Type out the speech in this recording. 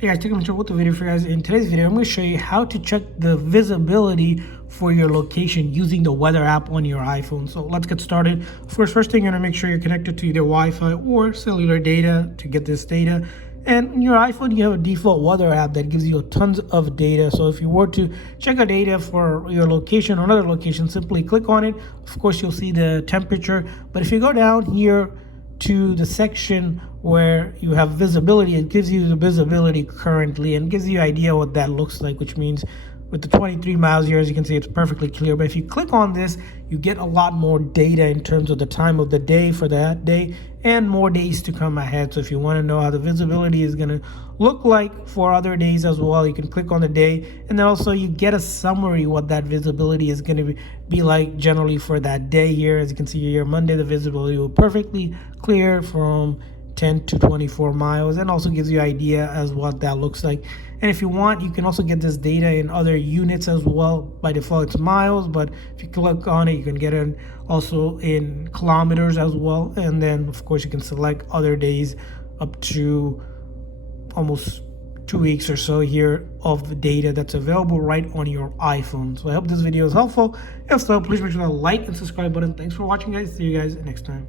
Hey guys, Technomentary with the video for you guys. In today's video, I'm going to show you how to check the visibility for your location using the weather app on your iPhone. So let's get started. First thing, you're going to make sure you're connected to either Wi-Fi or cellular data to get this data. And in your iPhone, you have a default weather app that gives you tons of data. So if you were to check out data for your location or another location, simply click on it. Of course, you'll see the temperature. But if you go down here to the section where you have visibility, it gives you the visibility currently and gives you an idea what that looks like, which means with the 23 miles here, as you can see, it's perfectly clear. But if you click on this, you get a lot more data in terms of the time of the day for that day and more days to come ahead. So if you want to know how the visibility is going to look like for other days as well, you can click on the day, and then also you get a summary what that visibility is going to be like generally for that day here. As you can see here, Monday, the visibility will perfectly clear from 10 to 24 miles, and also gives you an idea as what that looks like. And if you want, you can also get this data in other units as well. By default, it's miles, but if you click on it, you can get it also in kilometers as well. And then, of course, you can select other days up to almost 2 weeks or so here of data that's available right on your iPhone. So I hope this video is helpful. If so, please make sure to like and subscribe button. Thanks for watching, guys. See you guys next time.